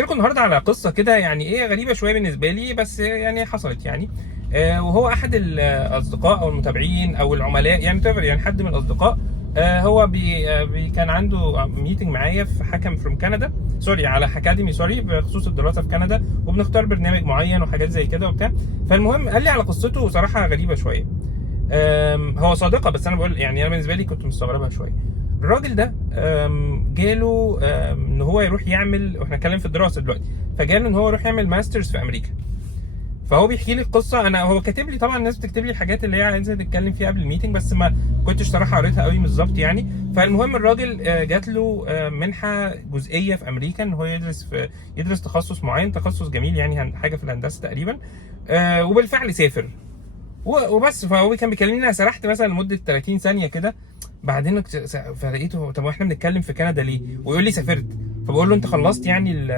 هحكي لكم النهارده على قصه كده يعني ايه غريبه شويه بالنسبه لي، بس يعني حصلت يعني. وهو احد الاصدقاء او المتابعين او العملاء يعني يعني حد من الاصدقاء. هو كان عنده ميتنج معايا في حكم فروم كندا، سوري على اكاديمي، سوري بخصوص الدراسه في كندا، وبنختار برنامج معين وحاجات زي كده وبتاع. فالمهم قال لي على قصته صراحه غريبه شويه. هو صادقه، بس انا بقول يعني انا بالنسبه لي كنت مستغربها شويه. الراجل ده جاله ان هو يروح يعمل، واحنا هنتكلم في الدراسه دلوقتي، فجاله ان هو يروح يعمل ماسترز في امريكا. فهو بيحكي لي القصه، هو كاتب لي، طبعا الناس بتكتب لي الحاجات اللي هي عايزه تتكلم فيها قبل الميتنج، بس ما كنتش صراحه قريتها قوي بالظبط يعني. فالمهم الراجل جات له منحه جزئيه في امريكا ان هو يدرس تخصص معين، تخصص جميل يعني، حاجه في الهندسه تقريبا. وبالفعل سافر وبس. فهو كان بيكلمني، انا سرحت مثلا لمده 30 ثانيه كده، بعدين فلقيته طب احنا بنتكلم في كندا ليه؟ ويقول لي سافرت. فبقول له انت خلصت يعني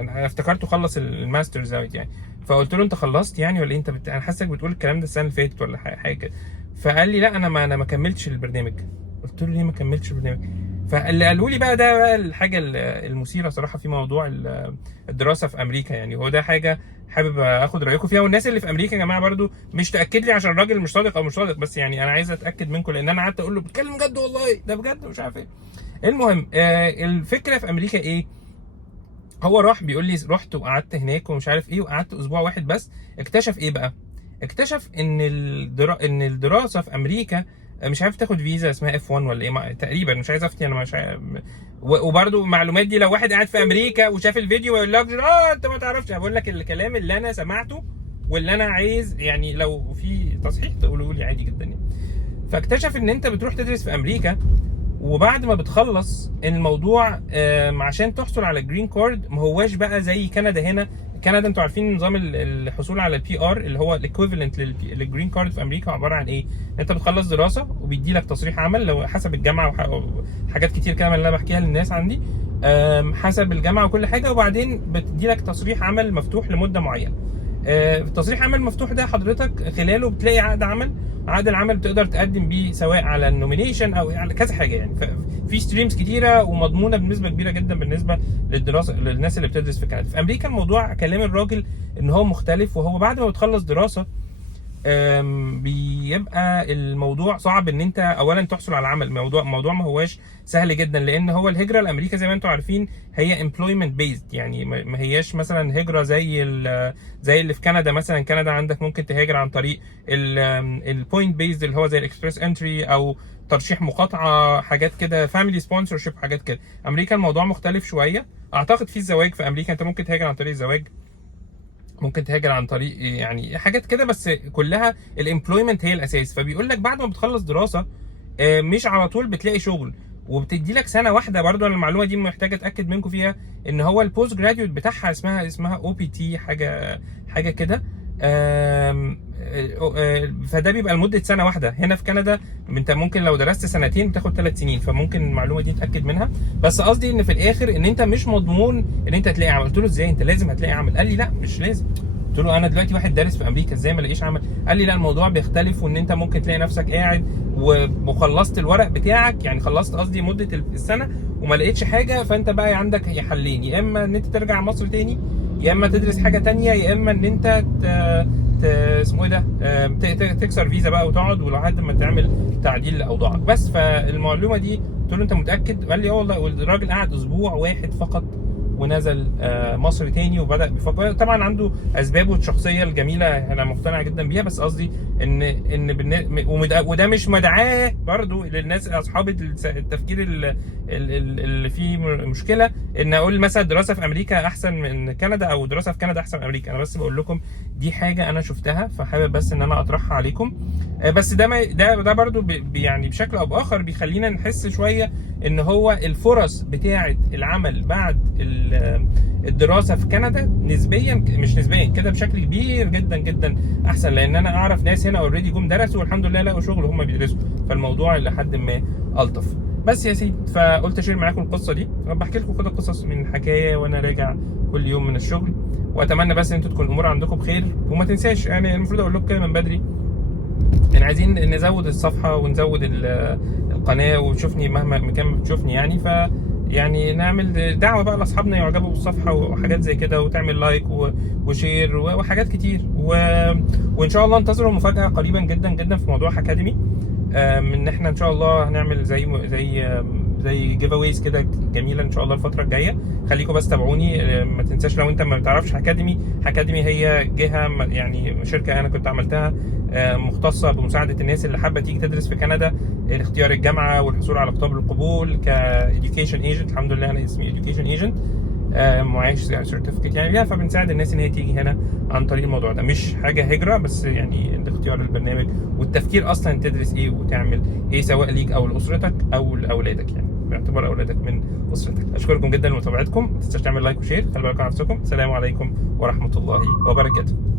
انا افتكرته خلص الماسترز اوت يعني. فقلت له انت خلصت يعني ولا إيه؟ انا حاسسك بتقول الكلام ده السنه اللي فاتت ولا حاجه كده. فقال لي لا، انا ما كملتش البرنامج. قلت له ليه ما كملتش البرنامج؟ فاللي قالوا لي بقى ده بقى الحاجه المثيره صراحه في موضوع الدراسه في امريكا يعني. هو ده حاجه حابب اخد رايكم فيها، والناس اللي في امريكا يا جماعه برضو مش تاكد لي عشان الراجل مش صادق او مش صادق، بس يعني انا عايز اتاكد منكم، لان انا قعدت اقول له بتكلم جد والله ده بجد مش عارف ايه. المهم الفكره في امريكا ايه؟ هو راح بيقول لي رحت وقعدت هناك ومش عارف ايه، وقعدت اسبوع واحد بس. اكتشف ايه بقى؟ اكتشف ان ان الدراسه في امريكا مش عارف تاخد فيزا اسمها F1 ولا ايه تقريبا، مش عايز افتي، انا مش عارف. وبرده المعلومات دي لو واحد قاعد في امريكا وشاف الفيديو يقول لك انت ما تعرفش. انا بقول لك الكلام اللي انا سمعته واللي انا عايز يعني، لو في تصحيح تقولوا لي عادي جدا يعني. فاكتشف ان انت بتروح تدرس في امريكا، وبعد ما بتخلص الموضوع عشان تحصل على الجرين كارد ما هواش بقى زي كندا. هنا كندا انتوا عارفين نظام الحصول على البي ار اللي هو الايكويفالنت للجرين كارد في امريكا، عباره عن ايه؟ انت بتخلص دراسه وبيدي لك تصريح عمل لو حسب الجامعه وحاجات كتير كده من اللي انا بحكيها للناس عندي، حسب الجامعه وكل حاجه. وبعدين بتدي لك تصريح عمل مفتوح لمده معينه. تصريح عمل مفتوح ده حضرتك خلاله بتلاقي عقد عمل. عقد العمل بتقدر تقدم بيه سواء على النومينيشن او على كذا حاجه يعني. في ستريمز كتيره ومضمونه بنسبه كبيره جدا بالنسبه للدراسه للناس اللي بتدرس في كندا. في امريكا الموضوع كلام الراجل ان هو مختلف، وهو بعد ما بتخلص دراسه بيبقى الموضوع صعب ان انت اولا تحصل على عمل. الموضوع ما هواش سهل جدا، لان هو الهجره لامريكا زي ما انتم عارفين هي employment based يعني، ما هياش مثلا هجره زي اللي في كندا. مثلا كندا عندك ممكن تهاجر عن طريق البوينت بيزد اللي هو زي الاكسبريس انتري، او ترشيح مقاطعه، حاجات كده، فاميلي سبونسرشيب، حاجات كده. امريكا الموضوع مختلف شويه. اعتقد في الزواج في امريكا انت ممكن تهاجر عن طريق الزواج، ممكن تهاجر عن طريق يعني حاجات كده، بس كلها الامبلويمنت هي الاساس. فبيقول لك بعد ما بتخلص دراسه مش على طول بتلاقي شغل، وبتدي لك سنه واحده. برضو انا المعلومه دي محتاج اتاكد منكم فيها، ان هو البوست جراديويت بتاعها اسمها OPT، حاجه كده. فده بيبقى لمده سنه واحده. هنا في كندا انت ممكن لو درست سنتين بتاخد 3 سنين، فممكن المعلومه دي نتاكد منها. بس قصدي ان في الاخر ان انت مش مضمون ان انت تلاقي عمل. قلت له ازاي انت لازم هتلاقي عمل؟ قال لي لا مش لازم. قلت له انا دلوقتي واحد دارس في امريكا ازاي ما الاقيش عمل؟ قال لي لا الموضوع بيختلف، وان انت ممكن تلاقي نفسك قاعد وخلصت الورق بتاعك يعني، خلصت قصدي مده السنه وما لقيتش حاجه. فانت بقى عندك حلين، يا اما ان انت ترجع مصر تاني، يا اما تدرس حاجه تانية، يا اما ان انت اسمه ايه ده تكسر فيزا بقى وتقعد ولحد ما تعمل تعديل لاوضاعك بس. فالمعلومه دي قلت له انت متاكد؟ قال لي اه والله. والراجل قعد اسبوع واحد فقط ونزل مصر تاني وبدا بيفكر. طبعا عنده اسبابه الشخصيه الجميله انا مقتنع جدا بيها، بس قصدي وده مش مدعاه برضو للناس اصحاب التفكير اللي فيه مشكله ان اقول مثلا دراسه في امريكا احسن من كندا او دراسه في كندا احسن من امريكا. انا بس بقول لكم دي حاجه انا شفتها، فحابب بس ان انا اطرحها عليكم. بس ده برضو يعني بشكل او باخر بيخلينا نحس شويه ان هو الفرص بتاعه العمل بعد الدراسه في كندا نسبيا، مش نسبيا كده، بشكل كبير جدا جدا احسن. لان انا اعرف ناس هنا اوريدي جم درسوا والحمد لله لقوا شغل وهم بيدرسوا، فالموضوع لحد ما الطف. بس يا سيدي، فقلت اشير معاكم القصه دي، بحكي لكم كده قصص من حكايه وانا راجع كل يوم من الشغل. واتمنى بس ان انتوا تكون الامور عندكم بخير. وما تنساش يعني، المفروض اقول لكم كده من بدري يعني، عايزين نزود الصفحه ونزود القناه وتشوفني مهما كان بتشوفني يعني. ف يعني نعمل دعوه بقى لاصحابنا يعجبوا بالصفحه وحاجات زي كده، وتعمل لايك وشير وحاجات كتير وان شاء الله انتظروا مفاجاه قريبا جدا جدا في موضوع اكاديمي. ان احنا ان شاء الله هنعمل زي جيف اويز كده جميله ان شاء الله الفتره الجايه. خليكم بس تابعوني. ما تنساش لو انت ما بتعرفش اكاديمي هي جهه يعني شركه انا كنت عملتها مختصه بمساعده الناس اللي حابه تيجي تدرس في كندا، اختيار الجامعه والحصول على خطاب القبول كإديوكيشن ايجنت. الحمد لله انا اسمي إديوكيشن ايجنت، معايش سيرتيفيكت يعني ليها. فبنساعد الناس ان هي تيجي هنا عن طريق الموضوع ده، مش حاجه هجره بس، يعني اختيار البرنامج والتفكير اصلا تدرس ايه وتعمل ايه سواء ليك او لاسرتك او لاولادك، يعني باعتبار اولادك من اسرتك. اشكركم جدا لمتابعتكم، ما تنساش تعمل لايك وشير. خلي بالكم على نفسكم. السلام عليكم ورحمه الله وبركاته.